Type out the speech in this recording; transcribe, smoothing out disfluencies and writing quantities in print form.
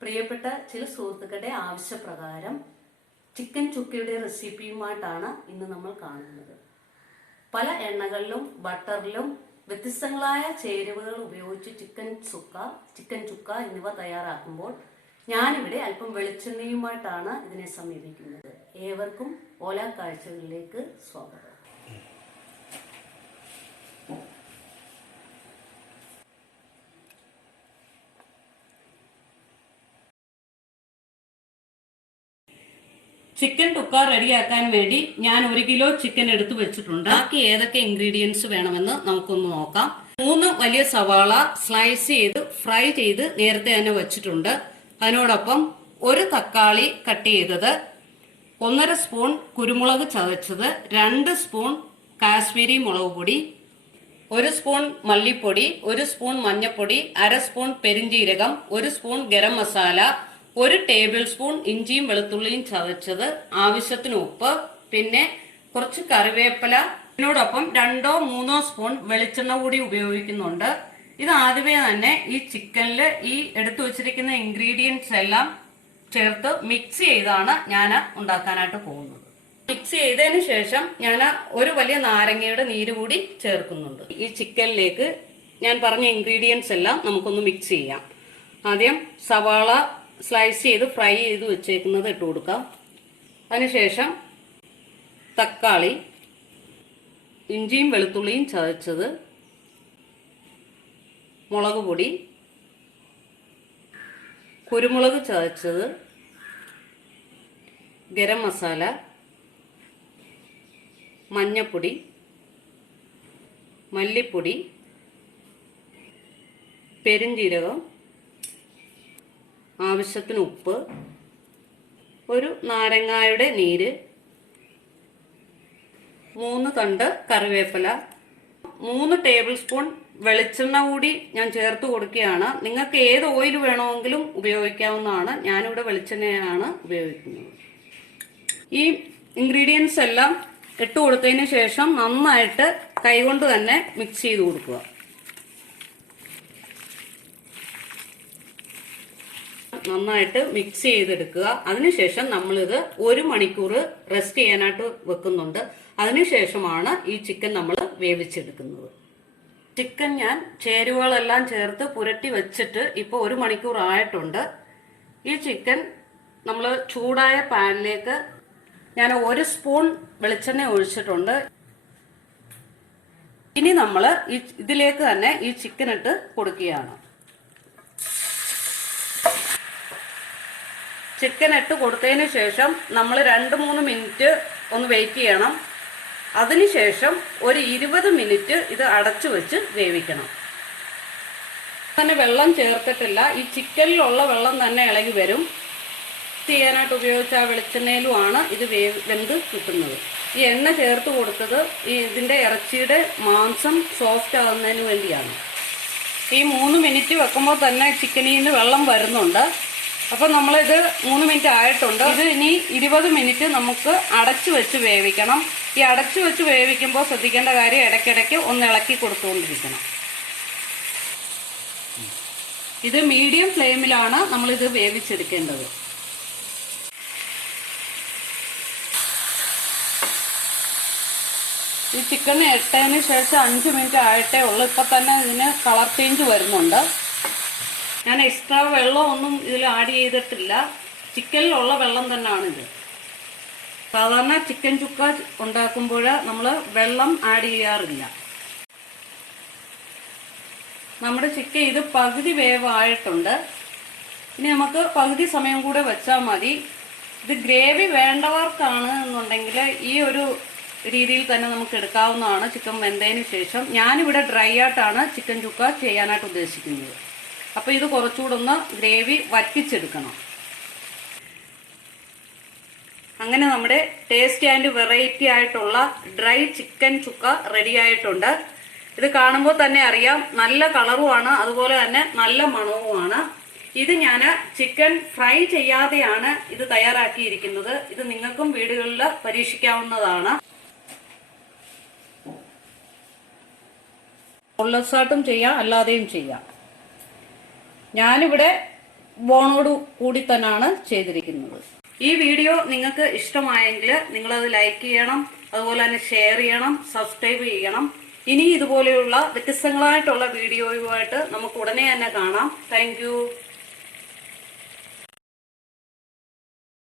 പ്രിയപ്പെട്ട ചില സുഹൃത്തുക്കളുടെ ആവശ്യപ്രകാരം ചിക്കൻ ചുക്കയുടെ റെസിപ്പിയുമായിട്ടാണ് ഇന്ന് നമ്മൾ കാണുന്നത്. പല എണ്ണകളിലും ബട്ടറിലും വ്യത്യസ്തങ്ങളായ ചേരുവകൾ ഉപയോഗിച്ച് ചിക്കൻ ചുക്ക എന്നിവ തയ്യാറാക്കുമ്പോൾ ഞാനിവിടെ അല്പം വെളിച്ചെണ്ണയുമായിട്ടാണ് ഇതിനെ സമീപിക്കുന്നത്. ഏവർക്കും ഓല കാഴ്ചകളിലേക്ക് സ്വാഗതം. ചിക്കൻ ടുക്ക റെഡിയാക്കാൻ വേണ്ടി ഞാൻ 1 കിലോ ചിക്കൻ എടുത്തു വെച്ചിട്ടുണ്ട്. ബാക്കി ഏതൊക്കെ ഇൻഗ്രീഡിയൻസ് വേണമെന്ന് നമുക്കൊന്ന് നോക്കാം. 3 വലിയ സവാള സ്ലൈസ് ചെയ്ത് ഫ്രൈ ചെയ്ത് നേരത്തെ തന്നെ വെച്ചിട്ടുണ്ട്. അതിനോടൊപ്പം 1 തക്കാളി കട്ട് ചെയ്തത്, 1.5 സ്പൂൺ കുരുമുളക് ചതച്ചത്, 2 സ്പൂൺ കാശ്മീരി മുളക് പൊടി, 1 സ്പൂൺ മല്ലിപ്പൊടി, 1 സ്പൂൺ മഞ്ഞൾപ്പൊടി, 1/2 സ്പൂൺ പെരിഞ്ജീരകം, 1 spoon garam masala, 1 table spoon ഇഞ്ചിയും വെളുത്തുള്ളിയും ചതച്ചത്, ആവശ്യത്തിന് ഉപ്പ്, പിന്നെ കുറച്ച് കറിവേപ്പില, ഇതിനോടൊപ്പം 2-3 സ്പൂൺ വെളിച്ചെണ്ണ കൂടി ഉപയോഗിക്കുന്നുണ്ട്. ഇത് ആദ്യമേ തന്നെ ഈ ചിക്കനിൽ ഈ എടുത്തു വച്ചിരിക്കുന്ന ഇൻഗ്രീഡിയൻസ് എല്ലാം ചേർത്ത് മിക്സ് ചെയ്താണ് ഞാൻ ഉണ്ടാക്കാനായിട്ട് പോകുന്നത്. മിക്സ് ചെയ്തതിന് ശേഷം ഞാൻ 1 വലിയ നാരങ്ങയുടെ നീര് കൂടി ചേർക്കുന്നുണ്ട്. ഈ ചിക്കനിലേക്ക് ഞാൻ പറഞ്ഞ ഇൻഗ്രീഡിയൻസ് എല്ലാം നമുക്കൊന്ന് മിക്സ് ചെയ്യാം. ആദ്യം സവാള സ്ലൈസ് ചെയ്ത് ഫ്രൈ ചെയ്ത് വെച്ചേക്കുന്നത് ഇട്ട് കൊടുക്കാം. അതിനുശേഷം തക്കാളി, ഇഞ്ചിയും വെളുത്തുള്ളിയും ചതച്ചത്, മുളക് പൊടി, കുരുമുളക് ചതച്ചത്, ഗരം മസാല, മഞ്ഞൾപ്പൊടി, മല്ലിപ്പൊടി, പെരിഞ്ജീരകം, ആവശ്യത്തിന് ഉപ്പ്, 1 നാരങ്ങായുടെ നീര്, 3 തണ്ട് കറിവേപ്പില, 3 ടേബിൾ സ്പൂൺ വെളിച്ചെണ്ണ കൂടി ഞാൻ ചേർത്ത് കൊടുക്കുകയാണ്. നിങ്ങൾക്ക് ഏത് ഓയിൽ വേണമെങ്കിലും ഉപയോഗിക്കാവുന്നതാണ്. ഞാനിവിടെ വെളിച്ചെണ്ണയാണ് ഉപയോഗിക്കുന്നത്. ഈ ഇൻഗ്രീഡിയൻസ് എല്ലാം ഇട്ട് കൊടുത്തതിന് ശേഷം നന്നായിട്ട് കൈകൊണ്ട് തന്നെ മിക്സ് ചെയ്ത് കൊടുക്കുക. നന്നായിട്ട് മിക്സ് ചെയ്തെടുക്കുക. അതിനുശേഷം നമ്മളിത് 1 മണിക്കൂർ റെസ്റ്റ് ചെയ്യാനായിട്ട് വെക്കുന്നുണ്ട്. അതിനുശേഷമാണ് ഈ ചിക്കൻ നമ്മൾ വേവിച്ചെടുക്കുന്നത്. ചിക്കൻ ഞാൻ ചേരുവകളെല്ലാം ചേർത്ത് പുരട്ടി വെച്ചിട്ട് ഇപ്പോൾ 1 മണിക്കൂർ ആയിട്ടുണ്ട്. ഈ ചിക്കൻ നമ്മൾ ചൂടായ പാനിലേക്ക് ഞാൻ 1 സ്പൂൺ വെളിച്ചെണ്ണ ഒഴിച്ചിട്ടുണ്ട്. ഇനി നമ്മൾ ഇതിലേക്ക് തന്നെ ഈ ചിക്കൻ ഇട്ട് കൊടുക്കുകയാണ്. ചിക്കൻ ഇട്ട് കൊടുത്തതിന് ശേഷം നമ്മൾ 2-3 മിനിറ്റ് ഒന്ന് വെയിറ്റ് ചെയ്യണം. അതിനുശേഷം ഒരു 20 മിനിറ്റ് ഇത് അടച്ചു വെച്ച് വേവിക്കണം. തന്നെ വെള്ളം ചേർത്തിട്ടില്ല. ഈ ചിക്കനിലുള്ള വെള്ളം തന്നെ ഇളകി വരും. ചെയ്യാനായിട്ട് ഉപയോഗിച്ച ആ വെളിച്ചെണ്ണയിലുമാണ് ഇത് വെന്ത് കിട്ടുന്നത്. ഈ എണ്ണ ചേർത്ത് കൊടുത്തത് ഇതിൻ്റെ ഇറച്ചിയുടെ മാംസം സോഫ്റ്റ് ആകുന്നതിന് വേണ്ടിയാണ്. ഈ 3 മിനിറ്റ് വെക്കുമ്പോൾ തന്നെ ചിക്കനിൽ നിന്ന് വെള്ളം വരുന്നുണ്ട്. അപ്പോൾ നമ്മളിത് 3 മിനിറ്റ് ആയിട്ടുണ്ട്. ഇത് ഇനി 20 മിനിറ്റ് നമുക്ക് അടച്ചു വെച്ച് വേവിക്കണം. ഈ അടച്ചു വെച്ച് വേവിക്കുമ്പോൾ ശ്രദ്ധിക്കേണ്ട കാര്യം ഇടയ്ക്കിടയ്ക്ക് ഒന്ന് ഇളക്കി കൊടുത്തുകൊണ്ടിരിക്കണം. ഇത് മീഡിയം ഫ്ലെയിമിലാണ് നമ്മളിത് വേവിച്ചെടുക്കേണ്ടത്. ഈ ചിക്കൻ ഇട്ടതിന് ശേഷം 5 മിനിറ്റ് ആയിട്ടേ ഉള്ളൂ. ഇപ്പം തന്നെ ഇതിന് കളർ ചേഞ്ച് വരുന്നുണ്ട്. ഞാൻ എക്സ്ട്രാ വെള്ളമൊന്നും ഇതിൽ ആഡ് ചെയ്തിട്ടില്ല. ചിക്കനിലുള്ള വെള്ളം തന്നെയാണിത്. സാധാരണ ചിക്കൻ ചുക്ക ഉണ്ടാക്കുമ്പോൾ നമ്മൾ വെള്ളം ആഡ് ചെയ്യാറില്ല. നമ്മുടെ ചിക്കൻ ഇത് പകുതി വേവായിട്ടുണ്ട്. ഇനി നമുക്ക് പകുതി സമയം കൂടെ വെച്ചാൽ മതി. ഇത് ഗ്രേവി വേണ്ടവർക്കാണ് എന്നുണ്ടെങ്കിൽ ഈ ഒരു രീതിയിൽ തന്നെ നമുക്ക് എടുക്കാവുന്നതാണ്. ചിക്കൻ വെന്തതിന് ശേഷം ഞാനിവിടെ ഡ്രൈ ആയിട്ടാണ് ചിക്കൻ ചുക്ക ചെയ്യാനായിട്ട് ഉദ്ദേശിക്കുന്നത്. അപ്പോൾ ഇത് കുറച്ചുകൂടെ ഒന്ന് ഗ്രേവി വറ്റിച്ചെടുക്കണം. അങ്ങനെ നമ്മുടെ ടേസ്റ്റി ആൻഡ് വെറൈറ്റി ആയിട്ടുള്ള ഡ്രൈ ചിക്കൻ ചുക്ക റെഡി ആയിട്ടുണ്ട്. ഇത് കാണുമ്പോൾ തന്നെ അറിയാം, നല്ല കളറുമാണ്, അതുപോലെ തന്നെ നല്ല മണവുമാണ്. ഇത് ഞാൻ ചിക്കൻ ഫ്രൈ ചെയ്യാതെയാണ് ഇത് തയ്യാറാക്കിയിരിക്കുന്നത്. ഇത് നിങ്ങൾക്കും വീടുകളിൽ പരീക്ഷിക്കാവുന്നതാണ്. ഉള്ളസാട്ടും ചെയ്യാം, അല്ലാതെയും ചെയ്യാം. ഞാനിവിടെ ബോണോട് കൂടി തന്നെയാണ് ചെയ്തിരിക്കുന്നത്. ഈ വീഡിയോ നിങ്ങൾക്ക് ഇഷ്ടമായെങ്കിൽ നിങ്ങളത് ലൈക്ക് ചെയ്യണം, അതുപോലെ തന്നെ ഷെയർ ചെയ്യണം, സബ്സ്ക്രൈബ് ചെയ്യണം. ഇനി ഇതുപോലെയുള്ള വ്യത്യസ്തങ്ങളായിട്ടുള്ള വീഡിയോയുമായിട്ട് നമുക്ക് ഉടനെ തന്നെ കാണാം. താങ്ക്